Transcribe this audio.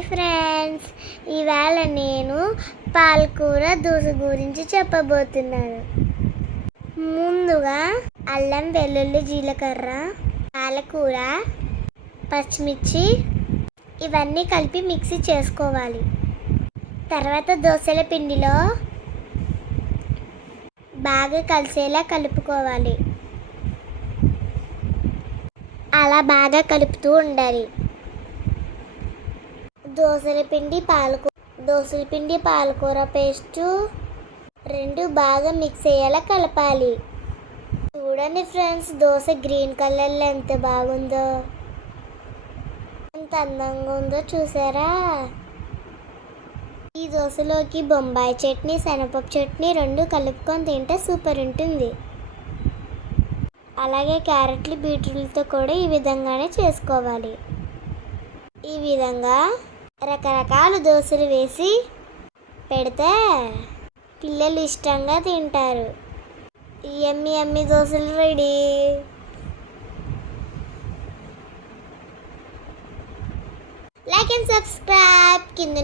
Hi friends. ఇవాళ నేను పాలకూర దోశ గురించి చెప్పబోతున్నాను. ముందుగా అల్లం వెల్లుల్లి జీలకర్ర పాలకూర పచ్చిమిర్చి ఇవన్నీ కలిపి మిక్సీ చేసుకోవాలి. తర్వాత దోశల పిండిలో బాగా కలిసేలా కలుపుకోవాలి. అలా బాగా కలుపుతూ ఉండాలి. దోసల పిండి పాలకూర దోసల పిండి పాలకూర పేస్టు రెండు బాగా మిక్స్ అయ్యేలా కలపాలి. చూడండి ఫ్రెండ్స్ దోశ గ్రీన్ కలర్లో ఎంత బాగుందో ఎంత అందంగా ఉందో చూసారా? ఈ దోశలోకి బొంబాయి చట్నీ శనగపప్పు చట్నీ రెండు కలుపుకొని తింటే సూపర్ ఉంటుంది. అలాగే క్యారెట్లు బీట్రూట్లతో కూడా ఈ విధంగానే చేసుకోవాలి. ఈ విధంగా రకరకాల దోశలు వేసి పెడితే పిల్లలు ఇష్టంగా తింటారు. ఎమ్మి ఎమ్మి దోశలు రెడీ. లైక్ అండ్ సబ్స్క్రైబ్ కింద